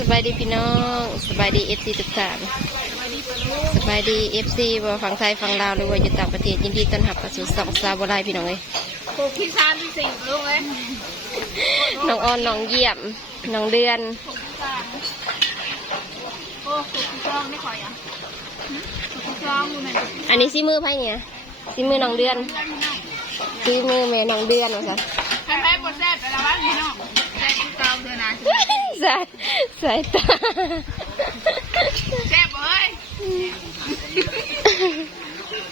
สบายดีพี่น้องสบายดีเอฟซีทุกท่านสบายดีเอฟซีบ่ฝั่งไทยฝั่งลาวหรือว่าอยู่ต่างประเทศยินดีต้อนรับเข้าสู่สองสาวบรายพี่น้องเอ้ยปลูกที่สามที่สี่ลูกเลยน้องออนน้องเยี่ยมน้องเดือนปลูกที่สามโอ้ปลูกที่สองไม่ขอยังหึปลูกที่สองมูนั่นอันนี้ซีมือไพ่เนี่ยซีมือน้องเดือนซีมือแม่น้องเดือนว่าซะใครไปบดแซ่บแต่ละวันพี่น้อง สายสายตาแซ่บเอ้ย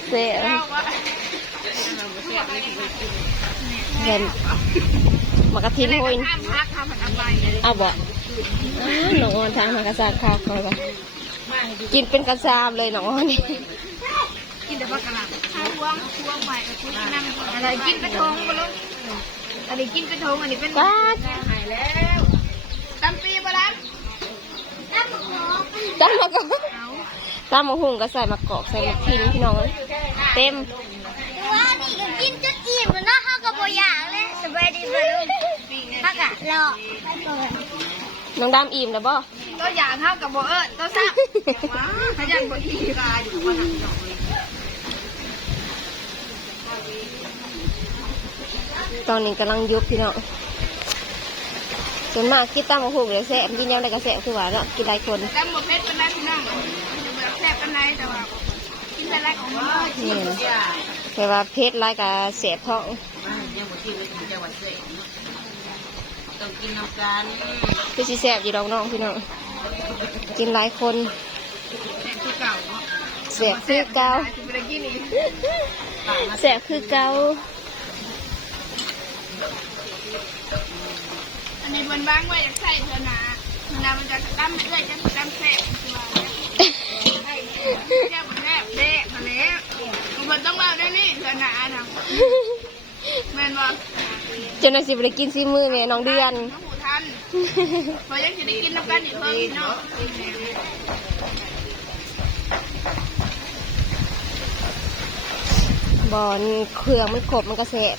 เสียเล่าว่าเห็นมากระทินโหยข้ามพักข้ามผัดอะไรเอาบ่อ้าวน้องออนทางมากระซากข้าวเขาบ่กินเป็นกระซามเลยน้องออนนี่กินแต่ผักกะหล่ำข้าววงพวงใหม่กับคุณน้ำอะไรกินกระทงมาลูกอันนี้กินกระทงอันนี้เป็นป้าดหายแล้ว ตำปีบะลับตำหมูตั้มมาก็เอาตามมาหุงก็ใส่มะกอกใส่มะพินพี่น้องเอ้ยเต็มว่านี่ก็กินจนอิ่มแล้วเนาะเขาก็บ่อยากเลยสบายดีบ่ลูกพักอะรอไปก่อนน้องดำอิ่มแล้วบ่ตัวอย่างเท่ากับโบเอิร์ตัวซ้ำว้าขยันบ่อีกาอยู่ว่าหนักหน่อยตอนนี้กำลังยุบพี่น้อง ส่วนมากกินตามมาหุงเลยวแซ่บกินยังไงก็แซ่บคือหว่าเนาะกินหลายคนแต่หมกเพชรเป็นไรพี่น้องแบบแซ่บเป็นไรแต่ว่ากินเป็นไรของมันนี่แต่ว่าเพชรหลายกับแซ่บท้องต้องกินน้ำกันคือสิแซ่บอยู่ดอกน้องพี่น้องกินหลายคนแซ่บคือเก่าแซ่บคือเก่า จะไปกินอีกแซ่บคือเก่าอันนี้บนบ้างไว้อยากใส่เธอนะนามันจะตั้มเรื่อยจะตั้มแซ่บคือว่าแซ่บแซ่บเด็กมาแล้วมันต้องเล่าได้นี่เธอนะนะแม่นบอกจนน่ะสิบได้กินซีมือแม่น้องเดือนน้องหูทันพอยังจะได้กินน้ำกันอีกเพิ่มเนาะบอนเครื่องไม่ครบมันก็แซ่บ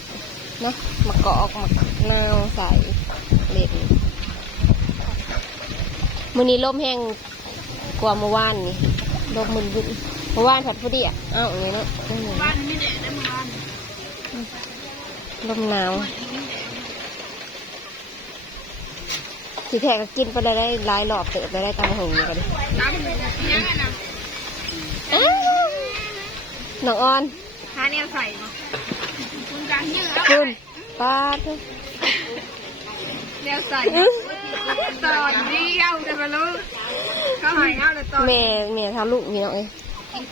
เนาะมะกอกมะนาวใส่เล็ดมื้อนี้ลมแห้งกว่าเมื่อวานนี่ลมมึนบึนเมื่อวานผัดพอดีอะเอ้าอย่างนี้เนาะอื้อหือบ้านนี่เด็ดได้มาบ้านลมหนาวสีแทกก็กินไปได้ได้หลายรอบเติบไปได้ตามหงนี่ก็ดิน้ำยังไงนะอ้าวน้องออนหาเนี่ยใส่เนาะ คุณการยืดแล้วคุณป้าดเนี่ยใส่ตอนเดียวเดี๋ยวมาลูกเขาหายเอาแต่ตอนแม่แม่ทำลูกพี่น้องเอ้ย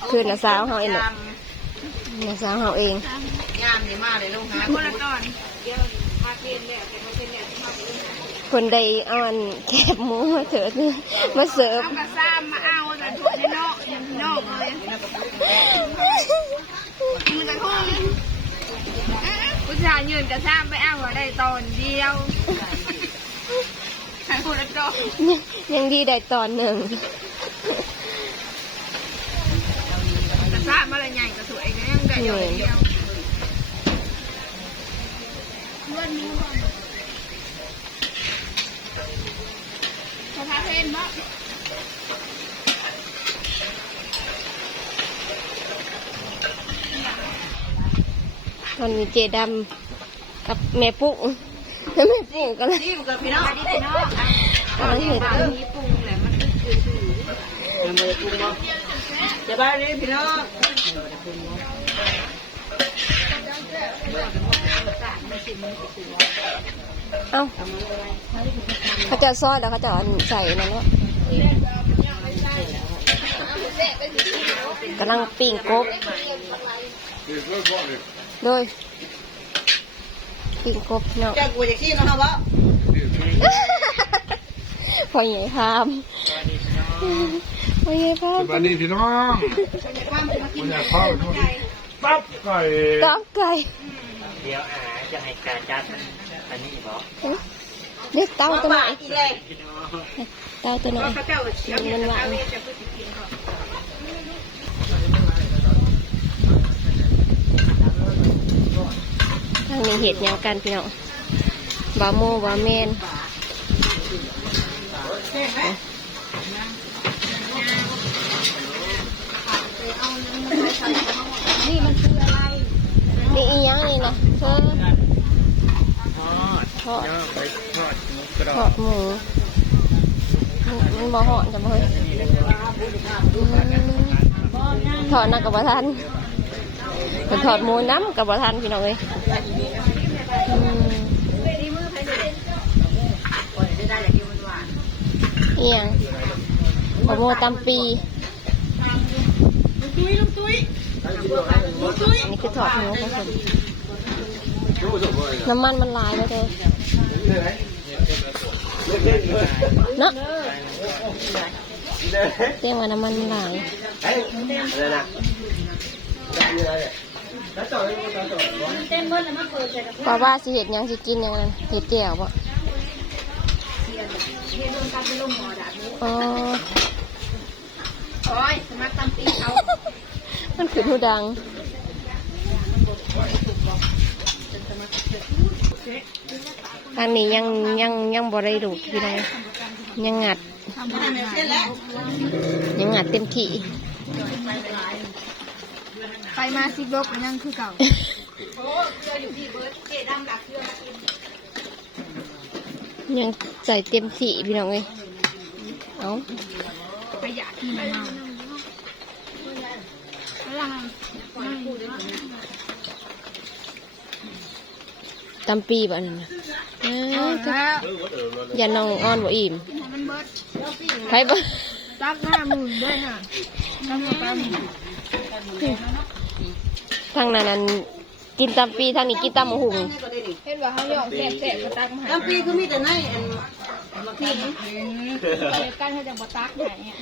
คือน้าสาวเฮาเองแหละน้าสาวเฮาเองงามดีมากเลยลูกนะคนละตอนคนใดเอาอันแคบหมูมาเถิดมาเสิร์ฟเอากระซ้ำมาเอาแต่ถั่วในนอกยังนอกเลยกินกระทุ่งผู้ ชายยืนกระซ้ำไปเอาได้ตอนเดียวใครคนละตอนยังยังดีได้ตอนหนึ่งกระซ้ำอะไรใหญ่กระสวยก็ยังได้ตอนเดียววันนี้เขาพาเพนบ้าง ตอนนี้เจดำกับแม่ปุ๊แม่ปุ๊กำลังนี่กับพี่น้องพี่น้องกำลังเห็ดอยู่จะบ้านนี้พี่น้องเอ้าเขาจะซอยแล้วเขาจะเอาอันใส่นั่นวะกำลังปิ้งกบ โดยปิ้งกบเนาะจะกูจะขี้นะครับวะพอใหญ่พามพอใหญ่พามสวัสดีพี่น้องคุณอยากเข้านู่นตับไก่ตับไก่เดี๋ยวอาจะให้การจัดอันนี้บอกเอ๊ะเด็กเต้าตัวไหนอีเลยพี่น้องเต้าตัวไหนเขาเจ้าเชียวเนี่ยเขาจะพูดกินเขา ทาง นี้เห็ดยังกันพี่น้องบาโมบาเมนนี่มันคืออะไรนี่อีหยังนี่นะเธอทอดทอดย่อไปทอดหมูกรอบหมูมันบ่หอนจะบ่เฮ้ยอืมทอดนักกับบ่ทันเป็นทอดหมูน้ำกับบ่ทันพี่น้องเอ้ยอืม เอียงบะโมตำปีอันนี้คือทอดหมูของผมน้ำมันมันลายแล้วเด้อเนาะเรียกว่าน้ำมันมันลายเพราะว่าสิเห็ดหยังสิกินหยังนั้นเห็ดแจ่วบ่ อ๋อ โอ้ยสมัครตำปีเอามันคือหูดังทางนี้ยังยังยังบ่ได้ดูดพี่น้องยังงัด ยังงัดเต็มที่ไปมาสิบลบมันยังคือเก่า ยังใส่เต็มที่พี่น้องเอ้ยเอาไปอยากที่มันเอาแล้วมันตำปีแบบนั้นนะเอ้ยเอาแล้วอย่าน้องอ้อนบ่อิ่มให้มันเบิดไปบ่ตักหน้ามือด้วยค่ะตักหน้ามือทางนั้นนั้น กินตำปีทางนี้กินตำมะหุงเห็นว่าเขาหยอกแสบแสบก็ตักมาให้ลำปีคือมีแต่ในอันกินเดี๋ยวกันเขาจะบ่ตักให้เนี่ย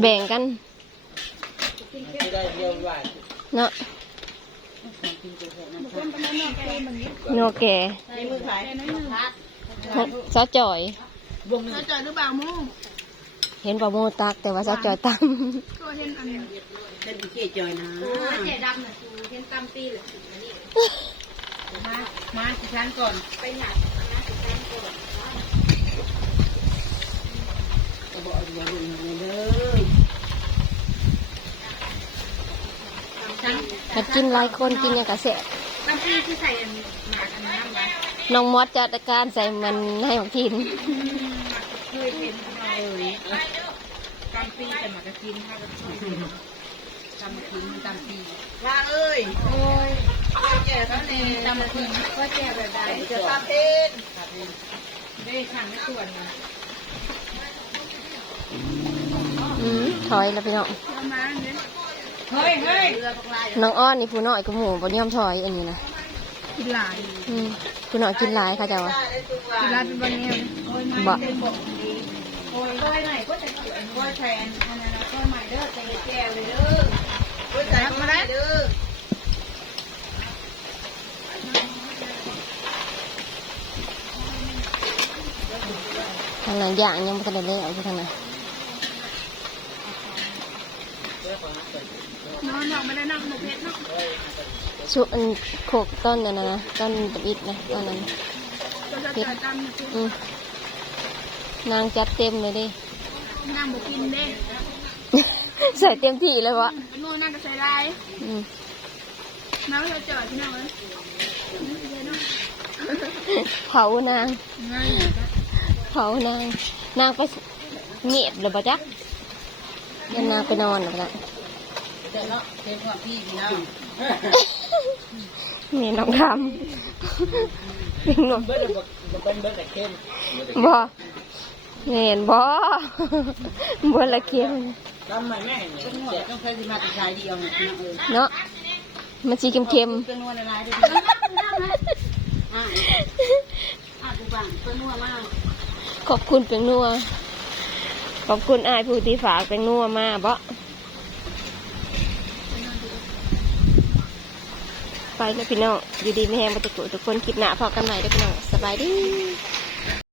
แบ่งกันได้เดียวว่าเนาะนัวแก่ในมือขายซอจ่อยเราเจอหรือเปล่ามู เห็นปลาโมตักแต่ว่าซอจ่อยตตัวเห็นอันนี้เป็นเกี่ยจอยนะเจ๊ดำน่ะคือเห็นตำปีเลยำมามาสิครั้งก่อนไปหนักก็บอกอย่าหนึ่งเลยถ้ากินหลายคนกินอย่างกระแสะตำปีที่ใส่อันหมากอันนั้นนะน้องมอสจัดการใส่มันให้ของกินเคยเป็น เลยตำปีแต่หมากกะกินค่ะตำปีตำปีมาเอ้ยโอ้ยแก่เขาเนี่ยตำปีก็แจ่แบบใดจะทำเพนได้ขังในส่วนนะอืมถอยแล้วพี่น้องเฮ้ยเฮ้ยน้องอ้อนนี่ผู้น้อยก็หมูบ่ยอมถอยอันนี้นะกินหลายอืมผู้น้อยกินหลายค่ะเจ้าวะกินหลายเป็นวันนี้บ่ โอ้ยก้อยไหนก็จะเขียนก้อยแทนอันนั้นก้อยใหม่เด้อแต่แก้วเลยเด้อก้อยใส่มาได้เด้อทางนั้นอย่างยังไม่ทันได้เลยเอาไปทางนั้นนอนนอนไม่ได้นั่งหมูเพชรเนาะสุอันโขกต้นนั่นนะนะต้นตะบิดนะต้นนั้นก็จะเจอตำเนี่ยอืม นางจัดเต็มเลยดินั่งบุกินเด้ใส่เต็มที่เลยวะนู่นนั่งก็ใส่ได้อืมน้ำเราเจอที่นั่นเลยเผานาง เผานาง นางไปเงียบเลยปะจ๊ะยันนางไปนอนหรือปะจ๊ะเดี๋ยวเนาะเป็นความพี่พี่น้องนี่น้องทำเป็นหนุ่มเบิ้ลเบิ้ลเบิ้ล แต่เข้มบ่เห็นบ่บ่ละเค็มทำไมแม่เป็นหัวต้องใช้สิมาติดชายเดียวเนี่ยพี่น้องเอ้ยเนาะมันสีเค็มเป็นนวลอะไรด้วยอ่าอ่ากูบังเป็นนวลมากๆขอบคุณเป็นนัวขอบคุณอายผู้ที่ฝากเป็นนัวมาบ่ไปแล้วพี่น้องอยู่ดีไม่แห้งมาตะกุทุกคนคลิปหน้าพอกันใหม่เด้อพี่น้องสบายดี